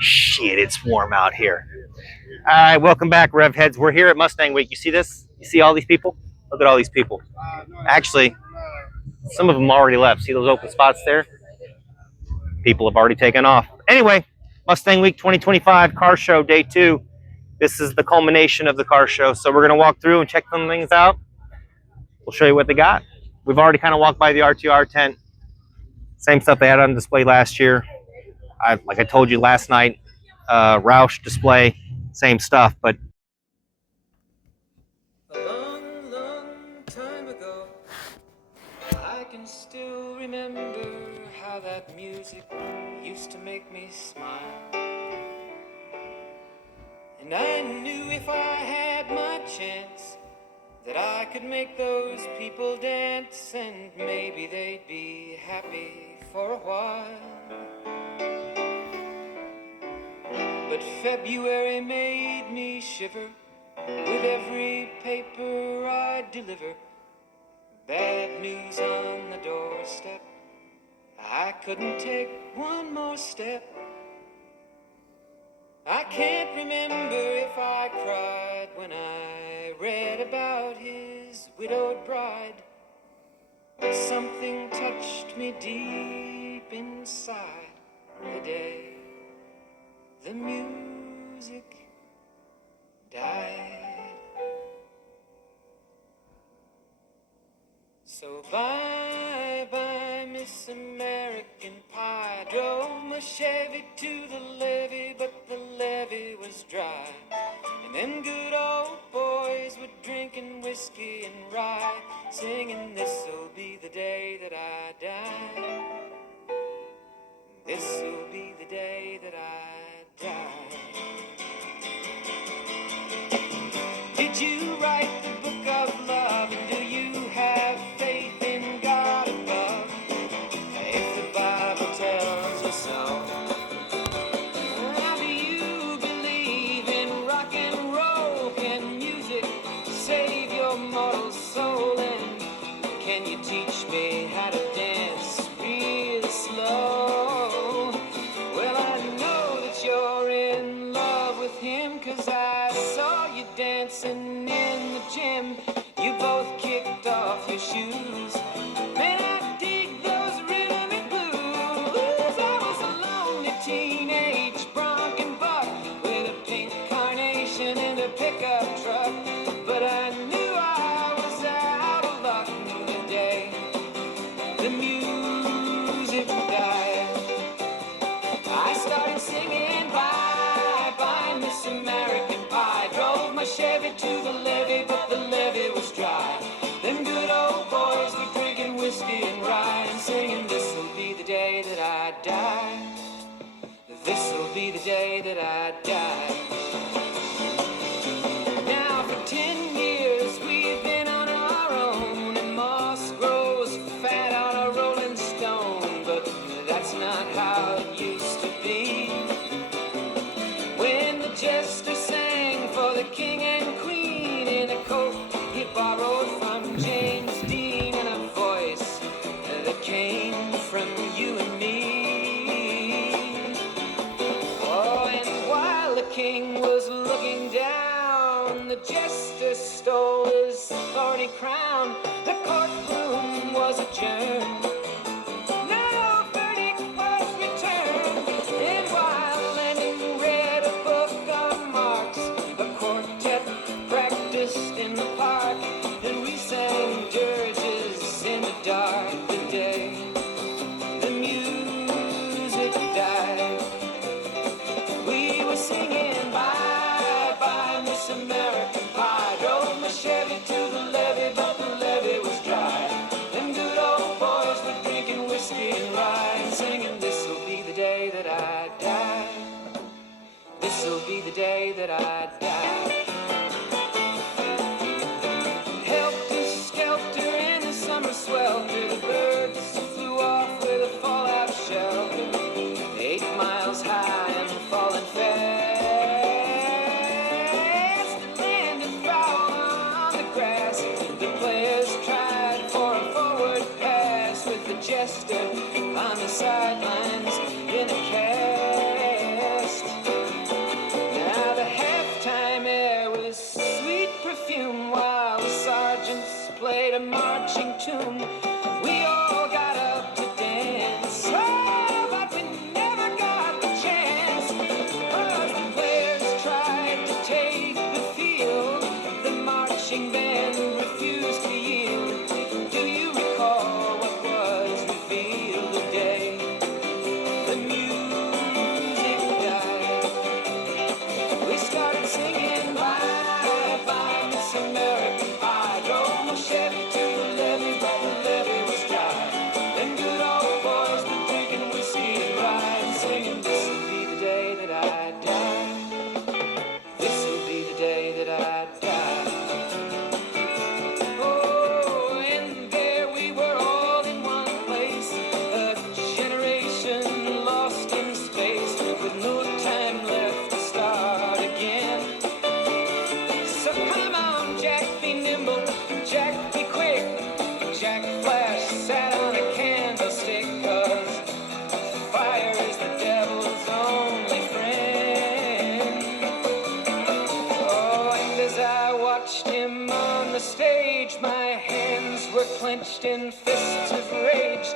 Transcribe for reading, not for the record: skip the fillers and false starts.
Shit, it's warm out here. All right, welcome back, Rev Heads. We're here at Mustang Week. You see this? You see all these people? Look at all these people. Actually, some of them already left. See those open spots there? People have already taken off. Anyway, Mustang Week 2025 car show day 2. This is the culmination of the car show. So we're going to walk through and check some things out. We'll show you what they got. We've already kind of walked by the RTR tent. Same stuff they had on display last year. Like I told you last night, Roush display, same stuff, but a long, long time ago, I can still remember how that music used to make me smile. And I knew if I had my chance that I could make those people dance, and maybe they'd be happy for a while. But February made me shiver with every paper I deliver. Bad news on the doorstep, I couldn't take one more step. I can't remember if I cried when I read about his widowed bride, but something touched me deep inside the day the music died. So bye bye Miss American Pie. Drove my Chevy to the levee, but the levee was dry. And them good old boys were drinking whiskey and rye, singing, this'll be the day that I die. This'll be the day that I die. Did you write the book of love, and do you have faith in God above? If the Bible tells us so. How do you believe in rock and roll? Can music save your mortal soul? And can you teach me how to dance real slow? Well, I know that you're in love with him, 'cause I saw you dancing in the gym. You both kicked off your shoes. Man, I dig those rhythm and blues. I was a lonely teenage bronc and buck with a pink carnation in a pickup truck, but I knew I was out of luck the day the music died. I started singing bye bye Miss American Pie. Drove my Chevy to the levee, but the levee was dry. Them good old boys were drinking whiskey and rye, and singing, this'll be the day that I die. This'll be the day that I die. Now for 10 years we've been on our own, and moss grows fat on a rolling stone, but that's not how it used to be. When the jester sang for the king and queen in a coat he borrowed from James Dean, and a voice that came from you and me. Oh, and while the king was looking down, the jester stole his thorny crown. The courtroom was adjourned. No verdict was returned. And while Lennon read a book of Marx, a quartet practiced in the park, and we sang dirges in the dark the day the music died. We were singing bye bye Miss American Pie. Drove my Chevy to the levee, but the levee was dry. Them good old boys were drinking whiskey and rye, and singing, this'll be the day that I die. This'll be the day that I die. Helter skelter in the summer swelter, the birds flew off with a fallout shelter. 8 miles high and falling fast, landed foul on the grass. The players tried for a forward pass, the jester on the sidelines in a cast. Now the halftime air was sweet perfume while the sergeants played a marching tune. We all got up to dance, oh, but we never got the chance. 'Cause the players tried to take the field, the marching band refused to yield. Do you recall what was revealed the day the music died? We started singing bye bye Miss American Pie. Drove my Chevy to the levee, but the levee was dry. Them good old boys been drinking whiskey and rye and singing, this'll be the day that I die. This'll be the day that I die. Oh, and there we were all in one place, a generation lost in space, with no time left to start again. So come on, Jack, be nimble, Jack, be quick. Jack Flash sat on a candlestick, 'cause fire is the devil's only friend. Oh, and as I watched him on the stage, my hands were clenched in fists of rage.